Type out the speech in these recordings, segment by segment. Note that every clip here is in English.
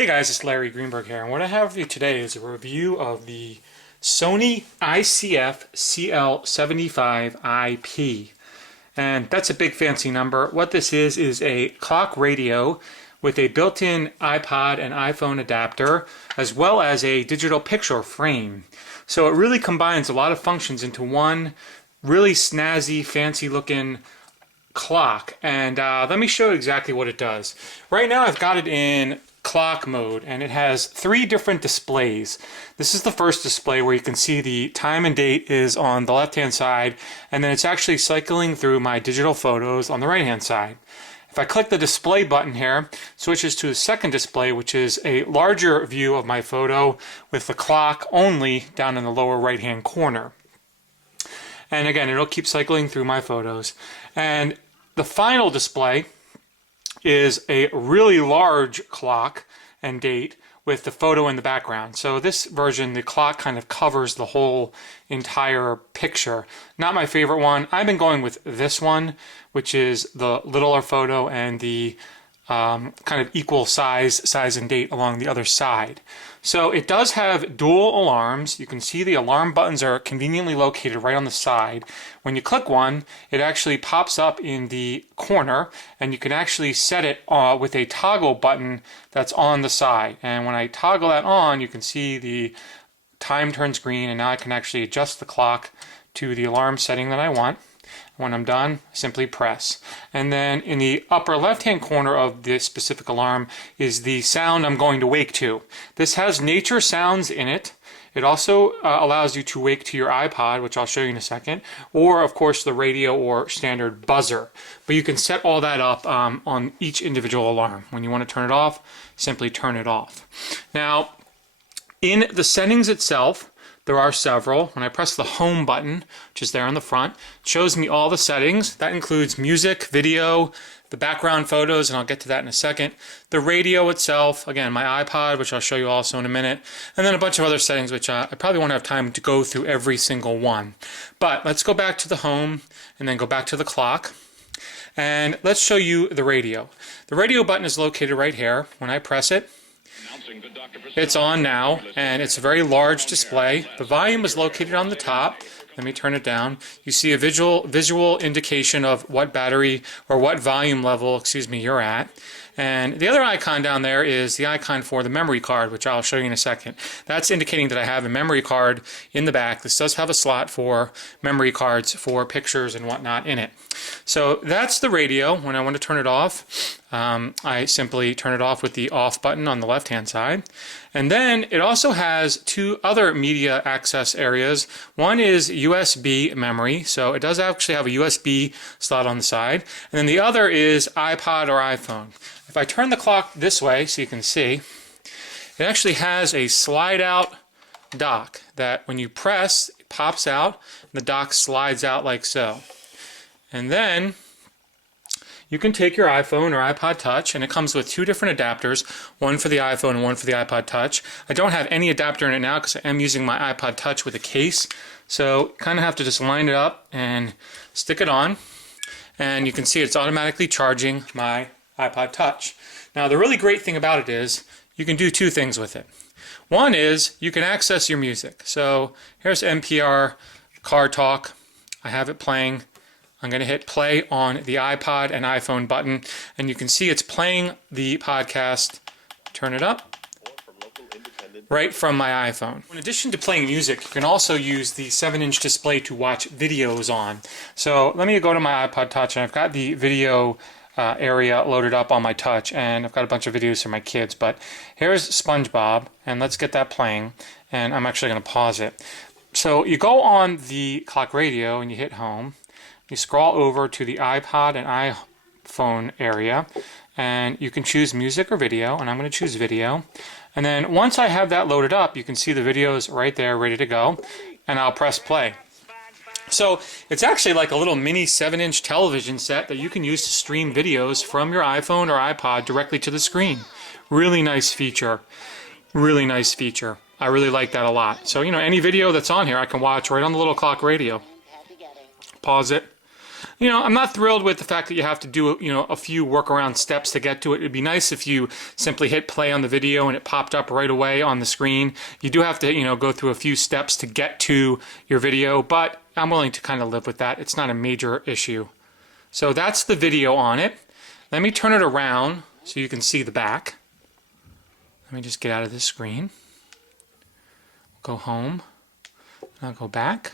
Hey guys, it's Larry Greenberg here, and what I have for you today is a review of the Sony ICF-CL75iP. And that's a big fancy number. What this is a clock radio with a built-in iPod and iPhone adapter, as well as a digital picture frame. So it really combines a lot of functions into one really snazzy, fancy-looking clock. And let me show you exactly what it does. Right now I've got it in clock mode, and it has three different displays. This is the first display where you can see the time and date is on the left hand side, and then it's actually cycling through my digital photos on the right hand side. If I click the display button here, it switches to a second display, which is a larger view of my photo with the clock only down in the lower right hand corner. And again, it'll keep cycling through my photos. And the final display is a really large clock and date with the photo in the background. So this version, the clock kind of covers the whole entire picture. Not my favorite one. I've been going with this one, which is the littler photo and the kind of equal size and date along the other side. So it does have dual alarms. You can see the alarm buttons are conveniently located right on the side. When you click one, it actually pops up in the corner, and you can actually set it with a toggle button that's on the side. And when I toggle that on, you can see the time turns green, and now I can actually adjust the clock to the alarm setting that I want. When I'm done, simply press. And then in the upper left-hand corner of this specific alarm is the sound I'm going to wake to. This has nature sounds in it. It also allows you to wake to your iPod, which I'll show you in a second, or of course the radio or standard buzzer. But you can set all that up on each individual alarm. When you want to turn it off, simply turn it off. Now, in the settings itself, there are several. When I press the home button, which is there on the front, it shows me all the settings. That includes music, video, the background photos, and I'll get to that in a second. The radio itself, again, my iPod, which I'll show you also in a minute, and then a bunch of other settings, which I probably won't have time to go through every single one. But let's go back to the home and then go back to the clock. And let's show you the radio. The radio button is located right here. When I press it, it's on now, and it's a very large display. The volume is located on the top. Let me turn it down. You see a visual indication of what battery or what volume level, you're at. And the other icon down there is the icon for the memory card, which I'll show you in a second. That's indicating that I have a memory card in the back. This does have a slot for memory cards for pictures and whatnot in it. So that's the radio. When I want to turn it off, I simply turn it off with the off button on the left-hand side. And then it also has two other media access areas. One is USB memory, so it does actually have a USB slot on the side. And then the other is iPod or iPhone. If I turn the clock this way, so you can see, it actually has a slide-out dock that when you press, it pops out, and the dock slides out like so. And then you can take your iPhone or iPod Touch, and it comes with two different adapters, one for the iPhone and one for the iPod Touch. I don't have any adapter in it now because I am using my iPod Touch with a case, so kind of have to just line it up and stick it on, and you can see it's automatically charging my iPod Touch. Now the really great thing about it is you can do two things with it. One is you can access your music. So here's NPR Car Talk. I have it playing. I'm going to hit play on the iPod and iPhone button, and you can see it's playing the podcast. Turn it up. Right from my iPhone. In addition to playing music, you can also use the 7-inch display to watch videos on. So let me go to my iPod Touch, and I've got the video area loaded up on my Touch, and I've got a bunch of videos for my kids. But here's SpongeBob, and let's get that playing, and I'm actually going to pause it. So you go on the clock radio and you hit home. You scroll over to the iPod and iPhone area, and you can choose music or video, and I'm going to choose video. And then once I have that loaded up, you can see the videos right there ready to go, and I'll press play. So it's actually like a little mini 7-inch television set that you can use to stream videos from your iPhone or iPod directly to the screen. Really nice feature. Really nice feature. I really like that a lot. So, any video that's on here I can watch right on the little clock radio. Pause it. I'm not thrilled with the fact that you have to do, a few workaround steps to get to it. It'd be nice if you simply hit play on the video and it popped up right away on the screen. You do have to, go through a few steps to get to your video, but I'm willing to kind of live with that. It's not a major issue. So that's the video on it. Let me turn it around so you can see the back. Let me just get out of this screen. Go home. I'll go back.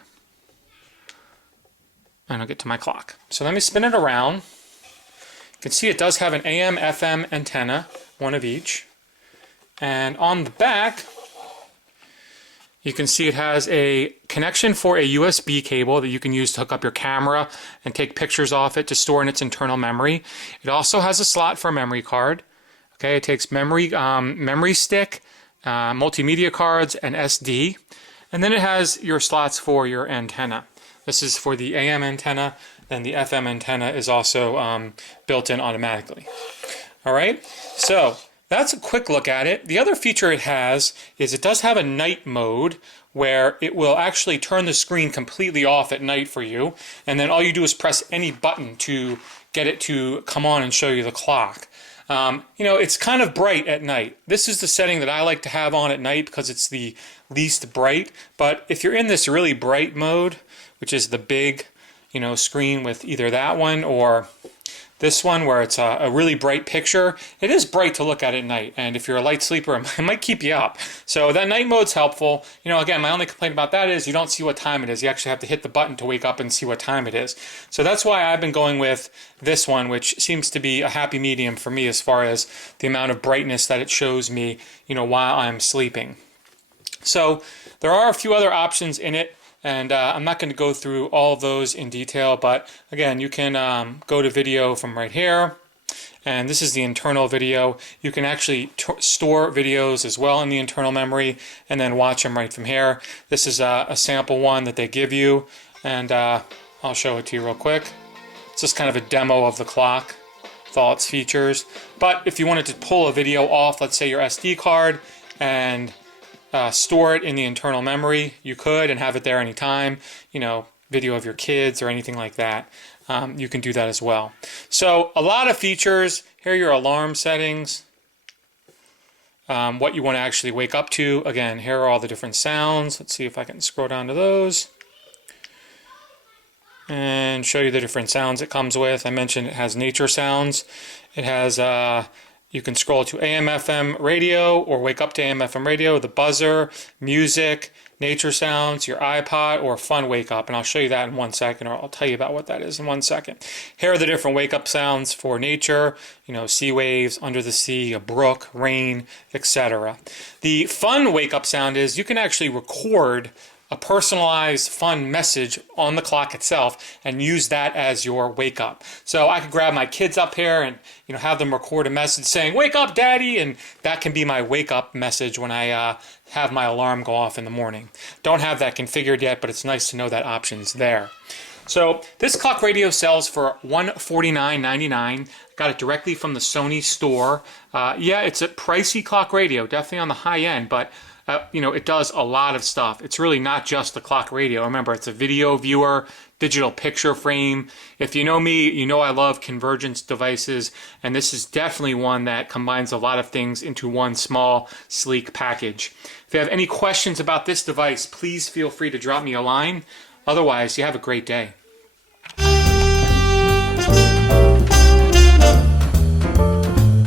And I'll get to my clock. So let me spin it around. You can see it does have an AM, FM antenna, one of each. And on the back, you can see it has a connection for a USB cable that you can use to hook up your camera and take pictures off it to store in its internal memory. It also has a slot for a memory card. Okay, it takes memory stick, multimedia cards, and SD. And then it has your slots for your antenna. This is for the AM antenna, and the FM antenna is also built in automatically. All right, so that's a quick look at it. The other feature it has is it does have a night mode where it will actually turn the screen completely off at night for you, and then all you do is press any button to get it to come on and show you the clock. It's kind of bright at night. This is the setting that I like to have on at night because it's the least bright, but if you're in this really bright mode, which is the big, screen with either that one or this one where it's a really bright picture, it is bright to look at night, and if you're a light sleeper, it might keep you up. So that night mode's helpful. Again, my only complaint about that is you don't see what time it is. You actually have to hit the button to wake up and see what time it is. So that's why I've been going with this one, which seems to be a happy medium for me as far as the amount of brightness that it shows me, while I'm sleeping. So there are a few other options in it. And I'm not going to go through all of those in detail, but again, you can go to video from right here, and this is the internal video. You can actually store videos as well in the internal memory and then watch them right from here. This is a sample one that they give you, and I'll show it to you real quick. It's just kind of a demo of the clock with all its features. But if you wanted to pull a video off, let's say your SD card, and store it in the internal memory, you could, and have it there anytime, video of your kids or anything like that. You can do that as well. So a lot of features. Here are your alarm settings, what you want to actually wake up to. Again, here are all the different sounds. Let's see if I can scroll down to those and show you the different sounds it comes with. I mentioned it has nature sounds. It has you can scroll to AM, FM radio or wake up to AM, FM radio, the buzzer, music, nature sounds, your iPod, or fun wake up. And I'll show you that in 1 second, or I'll tell you about what that is in 1 second. Here are the different wake up sounds for nature, sea waves, under the sea, a brook, rain, etc. The fun wake up sound is you can actually record a personalized fun message on the clock itself and use that as your wake up. So I could grab my kids up here and have them record a message saying, "Wake up, Daddy," and that can be my wake up message when I have my alarm go off in the morning. Don't have that configured yet, but it's nice to know that option's there. So this clock radio sells for $149.99. Got it directly from the Sony store. Yeah, it's a pricey clock radio, definitely on the high end, but it does a lot of stuff. It's really not just a clock radio. Remember, it's a video viewer, digital picture frame. If you know me, you know I love convergence devices, and this is definitely one that combines a lot of things into one small, sleek package. If you have any questions about this device, please feel free to drop me a line. Otherwise, you have a great day.